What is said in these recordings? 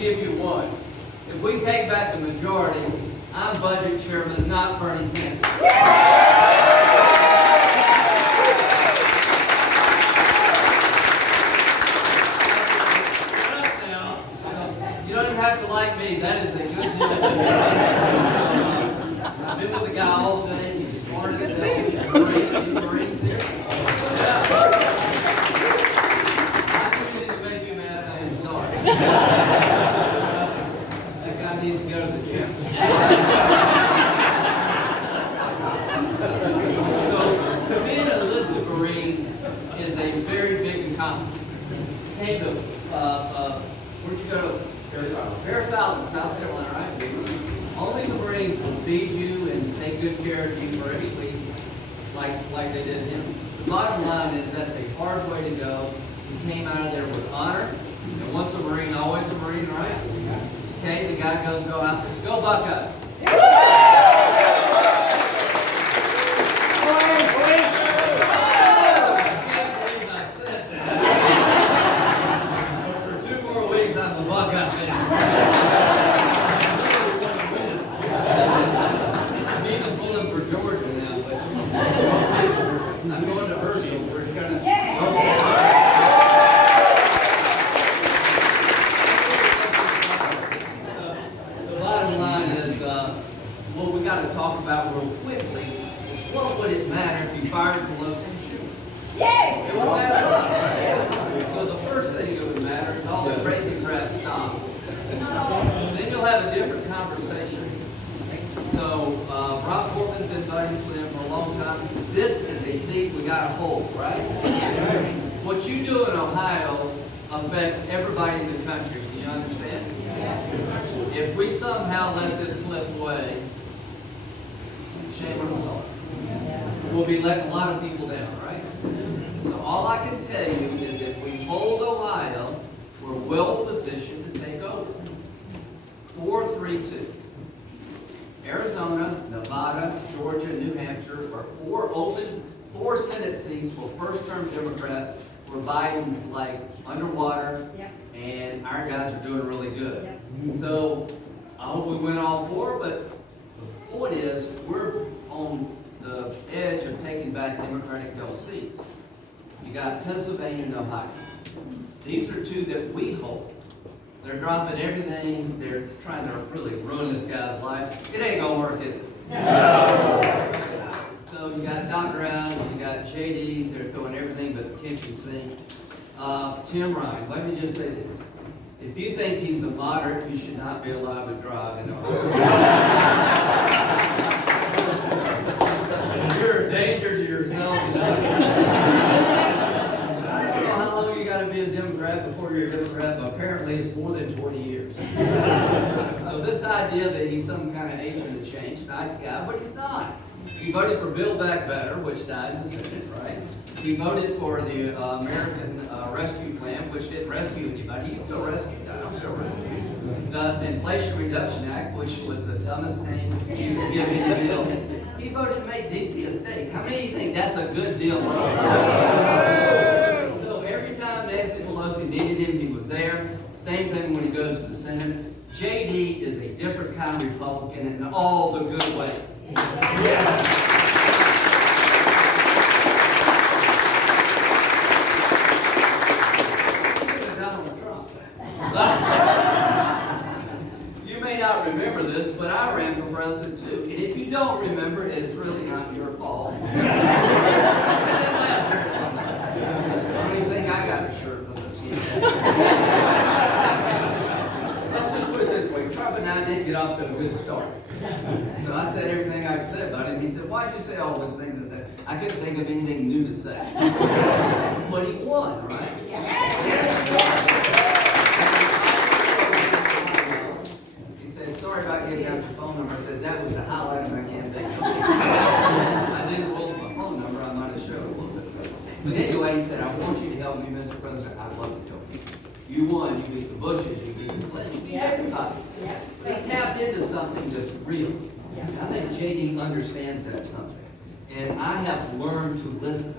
give you one. If we take back the majority, I'm budget chairman, not Bernie Sanders. You don't even have to like me. That is a good deal. I've been with the guy all day. He's smart as hell. He's great. Any Marines here? Yeah. I didn't mean to make you mad. I am sorry. That guy needs to go to the gym. So being a enlisted Marine is a very big accomplishment. Came to, where'd you go to? Parris Island, South Carolina, right? Only the Marines will feed you and take good care of you for 8 weeks, like they did him. The bottom line is that's a hard way to go. He came out of there with honor. And once a Marine, always a Marine, right? Okay, the guy goes, go out there. Go Buckeyes! This is a seat we got to hold, right? What you do in Ohio affects everybody in the country. Do you understand? If we somehow let this slip away, shame on us. We'll be letting a lot of people down, right? So all I can tell you is if we hold Ohio, we're well positioned to take over. 4-3-2. Arizona, Nevada, Georgia, New Hampshire are 4 Senate seats for first-term Democrats where Biden's like underwater, and our guys are doing really good. So I hope we win all 4, but the point is we're on the edge of taking back Democratic held seats. You got Pennsylvania and Ohio. These are 2 that we hold. They're dropping everything. They're trying to really ruin this guy's life. It ain't gonna work, is it? No. So you got Dr. Oz, you got JD. They're throwing everything but the kitchen sink. Tim Ryan, let me just say this. If you think he's a moderate, you should not be allowed to drive in Ohio. You're a danger to yourself and others. Be a Democrat before you're a Democrat, but apparently it's more than 20 years. So this idea that he's some kind of agent of change, nice guy, but he's not. He voted for Build Back Better, which died in the Senate, right? He voted for the American Rescue Plan, which didn't rescue anybody. You can go rescue, I don't go rescue. The Inflation Reduction Act, which was the dumbest name you could give any bill. He voted to make D.C. a state. How many of you think that's a good deal? Nancy Pelosi needed him, he was there. Same thing when he goes to the Senate. JD is a different kind of Republican in all the good ways. Donald Trump. You may not remember this, but I ran for president too. And if you don't remember, it's really not your fault. Let's just put it this way. Trump and I did get off to a good start. So I said everything I could say about him. He said, why'd you say all those things? I said, I couldn't think of anything new to say. But he won, right? He said, sorry about getting out your phone number. I said, that was the highlight of my campaign. I didn't roll my phone number. I might have showed a little bit. But anyway, he said, I want you to help me, Mr. President. I'd love to help you. You won. You beat the Bushes. You beat the Clintons. You beat everybody. They tapped into something that's real. I think JD understands that something. And I have learned to listen.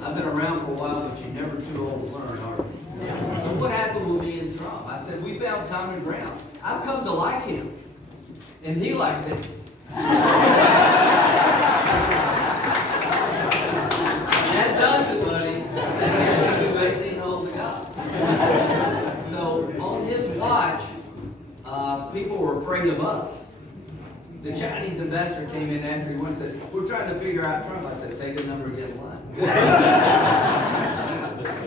I've been around for a while, but you're never too old to learn, are you? So what happened with me and Trump? I said, we found common ground. I've come to like him, and he likes it. That does it, buddy. That gives you 18 holes of golf. So on his watch, people were afraid of us. The Chinese investor came in after he won and said, we're trying to figure out Trump. I said, take a number and get in line.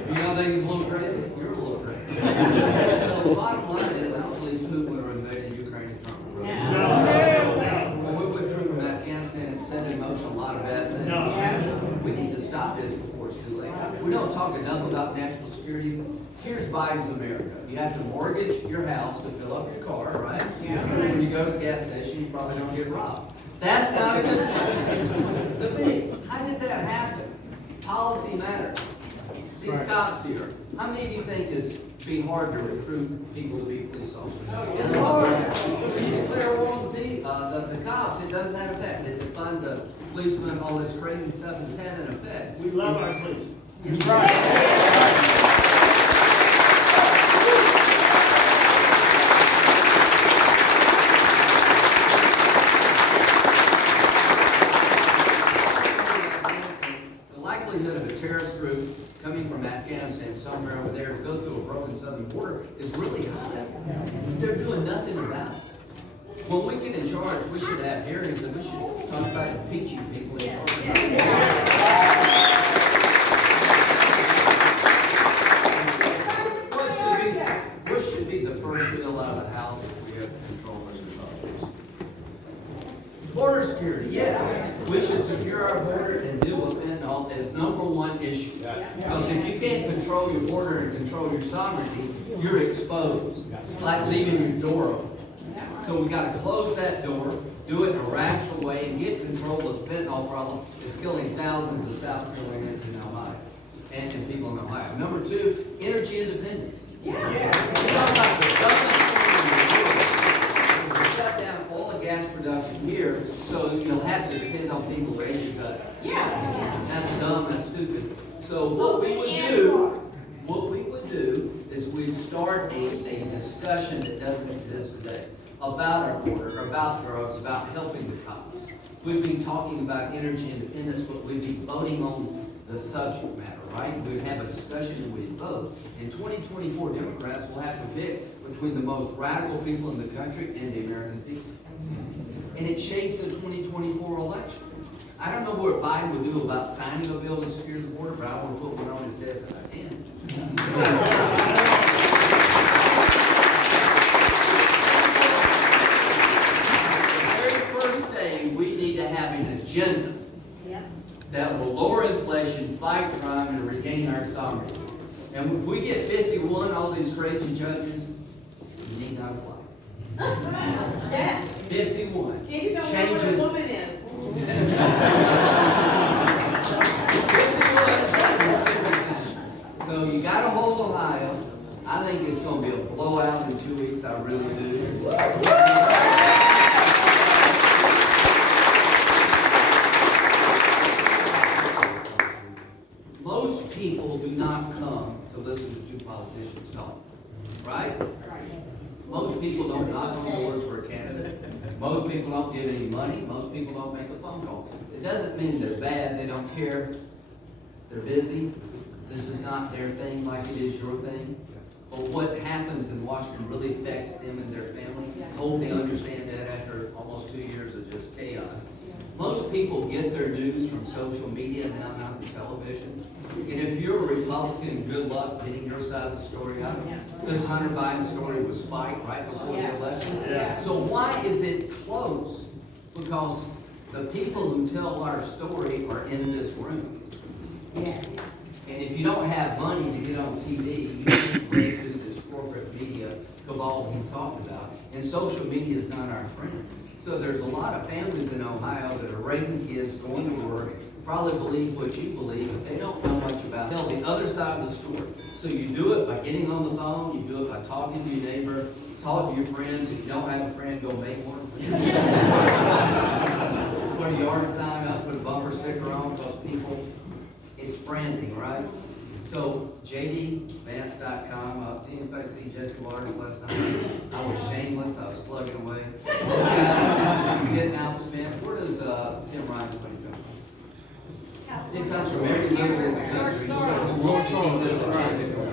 You don't think he's a little crazy? You're a little crazy. So the bottom line is, I don't believe Putin would have invaded Ukraine and Trump. When we withdrew from Afghanistan and set in motion a lot of bad things, we need to stop this before it's too late. We don't talk enough about national security. Here's Biden's America. You have to mortgage your house to fill up your car, right? When you go to the gas station, you probably don't get robbed. That's not a good place. The big, how did that happen? Policy matters. These cops here, how many of you think it's be hard to recruit people to be police officers? It's hard. When you declare war on the cops, it does have effect. It defund the policemen, all this crazy stuff has had an effect. We love our police. That's right. Coming from Afghanistan somewhere over there to go through a broken southern border is really high. They're doing nothing about it. When we get in charge, we should have hearings and we should talk about impeaching people in charge. What should be the first bill out of the House if we have control of this? Border security, yes. We should secure our border and deal with fentanyl as number one issue. Because if you can't control your border and control your sovereignty, you're exposed. It's like leaving your door open. So we got to close that door, do it in a rational way, and get control of the fentanyl problem. It's killing thousands of South Carolinians in Ohio and people in Ohio. Number two, energy independence. We're talking about the shut down oil and gas production here, so you'll have to depend on people to raise your guts. That's dumb, that's stupid. So what we would do is we'd start a discussion that doesn't exist today about our border, about drugs, about helping the cops. We've been talking about energy independence, but we'd be voting on the subject matter, right? We'd have a discussion and we'd vote. In 2024, Democrats will have to pick between the most radical people in the country and the American people. And it shaped the 2024 election. I don't know what Biden would do about signing a bill to secure the border, but I want to put one on his desk if I can. The very first day, we need to have an agenda that will lower inflation, fight crime, and regain our sovereignty. And if we get 51, all these crazy judges, you need not apply. 51. Yeah, you don't know what a woman is. So you got to hold Ohio. I think it's going to be a blowout in 2 weeks. I really do. Most people do not come to listen to two politicians talk, right? Most people don't knock on doors for a candidate. Most people don't give any money. Most people don't make a phone call. It doesn't mean they're bad. They don't care. They're busy. This is not their thing like it is your thing. But what happens in Washington really affects them and their family. I hope they understand that after almost 2 years of just chaos. Most people get their news from social media now, not from television. And if you're a Republican, good luck getting your side of the story out. This Hunter Biden story was spiked right before the election. So why is it close? Because the people who tell our story are in this room. And if you don't have money to get on TV, you can't break through this corporate media cabal he talked about. And social media is not our friend. So there's a lot of families in Ohio that are raising kids, going to work, probably believe what you believe, but they don't know much about it. Tell the other side of the story. So you do it by getting on the phone, you do it by talking to your neighbor, talk to your friends. If you don't have a friend, go make one. Put a yard sign up, put a bumper sticker on, because people, it's branding, right? So jdvance.com, did anybody see Jessica Waters last night? I was shameless, I was plugging away. This guy's getting outspent. Where does Tim Ryan's money come from? It comes from every member in the country. Who wants to keep this agenda.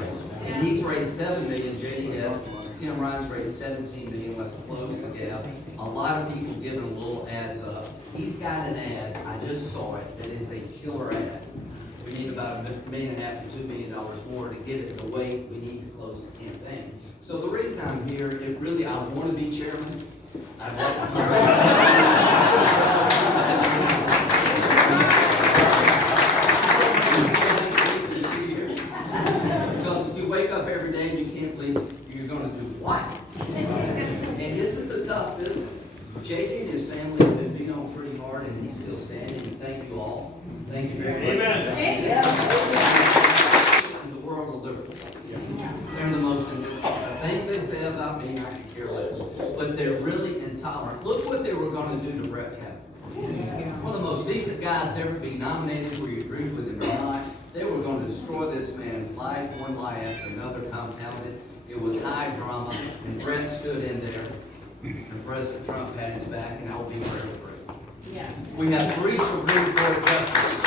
And he's raised $7 million, JD has. Tim Ryan's raised $17 million, let's close the gap. A lot of people giving a little adds up. He's got an ad, I just saw it, that is a killer ad. We need about $1.5 million to $2 million more to get it the weight we need to close the campaign. So the reason I'm here, it really, I want to be chairman. I'd like because if you wake up every day and you can't believe you're going to do what? And this is a tough business. JD and his family have been beat on pretty hard, and he's still standing. And thank you all. Thank you very much. Amen. Thank you. And the world of liberals. They're the most things they say about me, I could care less. But they're really intolerant. Look what they were going to do to Brett Kavanaugh. One of the most decent guys to ever be nominated, where you agreed with him or not. They were going to destroy this man's life, one lie after another compounded. It was high drama, and Brett stood in there, and President Trump had his back, and I will be forever grateful. Yes. We have 3 Supreme Court justices.